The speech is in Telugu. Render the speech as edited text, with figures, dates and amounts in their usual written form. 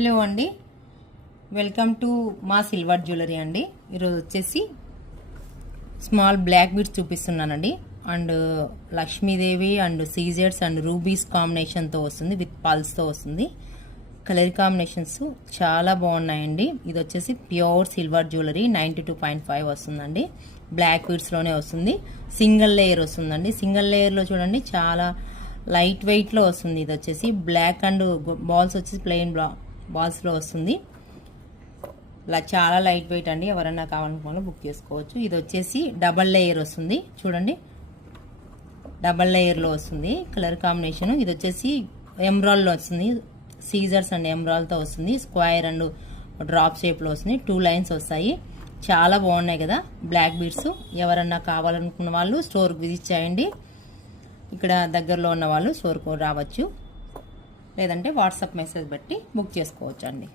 హలో అండి, వెల్కమ్ టు మా సిల్వర్ జ్యువెలరీ అండి. ఈరోజు వచ్చేసి స్మాల్ బ్లాక్ బీడ్స్ చూపిస్తున్నానండి. అండ్ లక్ష్మీదేవి అండ్ సీజెడ్స్ అండ్ రూబీస్ కాంబినేషన్తో వస్తుంది, విత్ పల్స్తో వస్తుంది. కలర్ కాంబినేషన్స్ చాలా బాగున్నాయండి. ఇది వచ్చేసి ప్యూర్ సిల్వర్ జ్యువెలరీ 92.5 వస్తుందండి. బ్లాక్ బీడ్స్లోనే వస్తుంది. సింగిల్ లేయర్ వస్తుందండి. సింగిల్ లేయర్లో చూడండి చాలా లైట్ వెయిట్లో వస్తుంది. ఇది వచ్చేసి బ్లాక్ అండ్ బాల్స్ వచ్చేసి ప్లెయిన్ బాల్స్లో వస్తుంది. చాలా లైట్ వెయిట్ అండి. ఎవరన్నా కావాలనుకోవాలి బుక్ చేసుకోవచ్చు. ఇది వచ్చేసి డబల్ లేయర్ వస్తుంది. చూడండి, డబల్ లేయర్లో వస్తుంది కలర్ కాంబినేషన్. ఇది వచ్చేసి ఎమ్రాల్డ్లో వస్తుంది. సీజర్స్ అండ్ ఎమ్రాల్డ్తో వస్తుంది. స్క్వేర్ అండ్ డ్రాప్ షేప్లో వస్తుంది. 2 లైన్స్ వస్తాయి. చాలా బాగున్నాయి కదా బ్లాక్ బీడ్స్. ఎవరన్నా కావాలనుకున్న వాళ్ళు స్టోర్కి విజిట్ చేయండి. ఇక్కడ దగ్గరలో ఉన్న వాళ్ళు స్టోర్కు రావచ్చు, లేదంటే వాట్సాప్ మెసేజ్ పెట్టి బుక్ చేసుకోవచ్చు అండి.